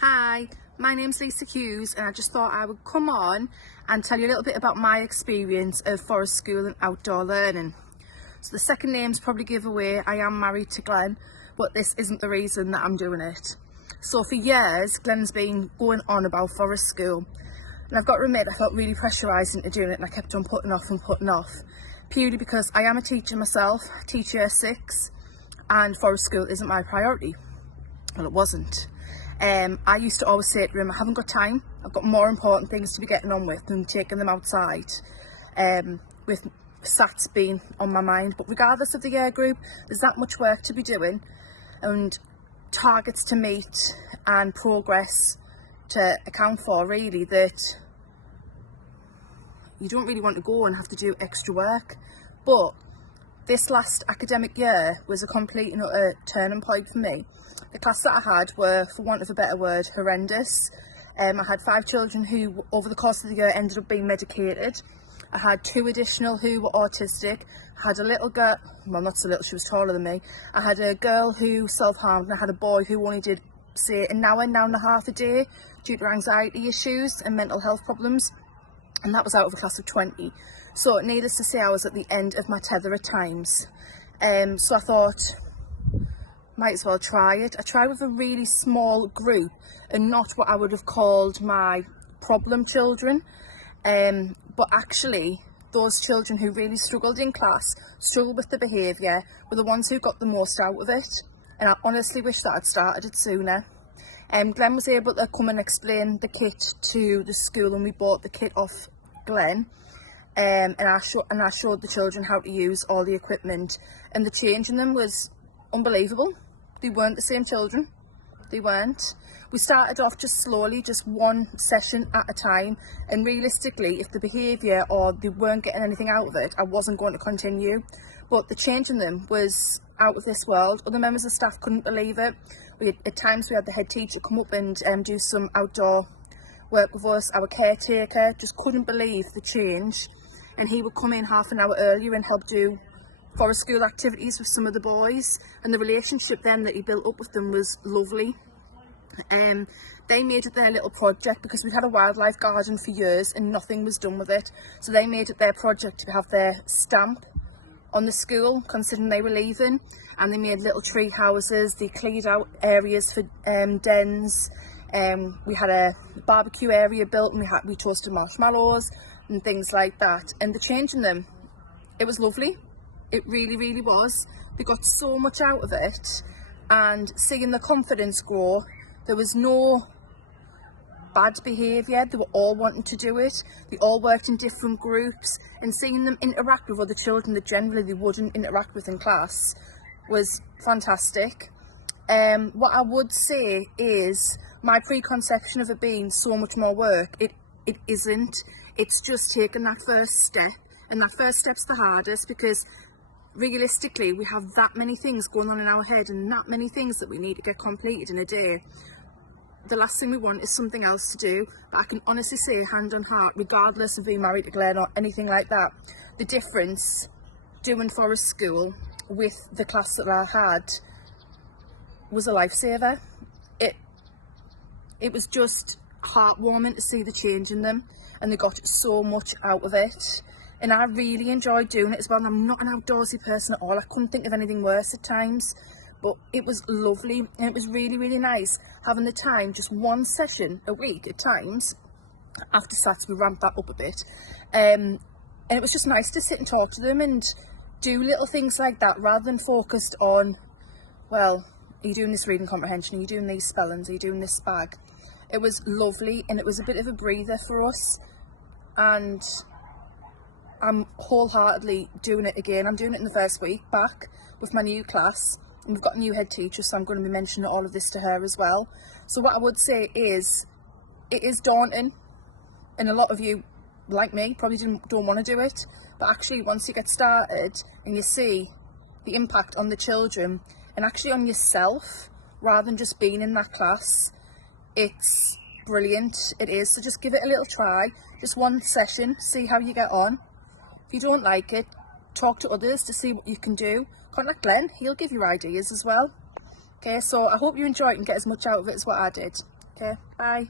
Hi, my name's Lisa Hughes and I just thought I would come on and tell you a little bit about my experience of forest school and outdoor learning. So the second name's probably give away I am married to Glenn, but this isn't the reason that I'm doing it. So for years Glenn's been going on about forest school and I've got to admit I felt really pressurised into doing it and I kept on putting off, purely because I am a teacher myself, I teach year 6 and forest school isn't my priority. Well, it wasn't. I used to always say to him, I haven't got time, I've got more important things to be getting on with than taking them outside, with SATs being on my mind. But regardless of the year group, there's that much work to be doing and targets to meet and progress to account for, really, that you don't really want to go and have to do extra work. But this last academic year was a complete and utter turning point for me. The class that I had were, for want of a better word, horrendous. I had 5 children who, over the course of the year, ended up being medicated. I had 2 additional who were autistic. I had a little girl, well, not so little, she was taller than me. I had a girl who self-harmed, and I had a boy who only did, say, an hour and a half a day due to anxiety issues and mental health problems. And that was out of a class of 20. So needless to say, I was at the end of my tether at times. So I thought, might as well try it. I tried with a really small group and not what I would have called my problem children. But actually, those children who really struggled in class, struggled with the behaviour, were the ones who got the most out of it. And I honestly wish that I'd started it sooner. Glenn was able to come and explain the kit to the school, and we bought the kit off Glenn. And I showed the children how to use all the equipment, and the change in them was unbelievable. They weren't the same children, they weren't. We started off just slowly, just one session at a time, and realistically, if the behaviour or they weren't getting anything out of it, I wasn't going to continue. But the change in them was out of this world. Other members of staff couldn't believe it. At times we had the head teacher come up and do some outdoor work with us. Our caretaker just couldn't believe the change, and he would come in half an hour earlier and help do forest school activities with some of the boys, and the relationship then that he built up with them was lovely. They made it their little project, because we'd had a wildlife garden for years and nothing was done with it, so they made it their project to have their stamp on the school, considering they were leaving. And they made little tree houses, they cleared out areas for dens, we had a barbecue area built, and we toasted marshmallows and things like that. And the change in them, it was lovely. It really was. They got so much out of it, and seeing the confidence grow, there was no bad behaviour. They were all wanting to do it. They all worked in different groups, and seeing them interact with other children that generally they wouldn't interact with in class was fantastic. What I would say is my preconception of it being so much more work, it isn't. It's just taking that first step, and that first step's the hardest, because realistically we have that many things going on in our head and that many things that we need to get completed in a day. The last thing we want is something else to do. But I can honestly say, hand on heart, regardless of being married to Glenn or anything like that, the difference doing forest school with the class that I had was a lifesaver. It was just heartwarming to see the change in them, and they got so much out of it. And I really enjoyed doing it as well. I'm not an outdoorsy person at all. I couldn't think of anything worse at times, but it was lovely, and it was really nice having the time, just one session a week at times. After SATs we ramped that up a bit, and it was just nice to sit and talk to them and do little things like that, rather than focused on, well, are you doing this reading comprehension, are you doing these spellings, are you doing this spag. It was lovely, and it was a bit of a breather for us, and I'm wholeheartedly doing it again. I'm doing it in the first week back with my new class, and we've got a new head teacher, so I'm going to be mentioning all of this to her as well. So what I would say is, it is daunting, and a lot of you, like me, probably don't want to do it, but actually once you get started and you see the impact on the children and actually on yourself, rather than just being in that class, it's brilliant. It is. So just give it a little try, just one session, see how you get on. If you don't like it, talk to others to see what you can do. Contact Glenn, he'll give you ideas as well. Okay, so I hope you enjoy it and get as much out of it as what I did. Okay, bye.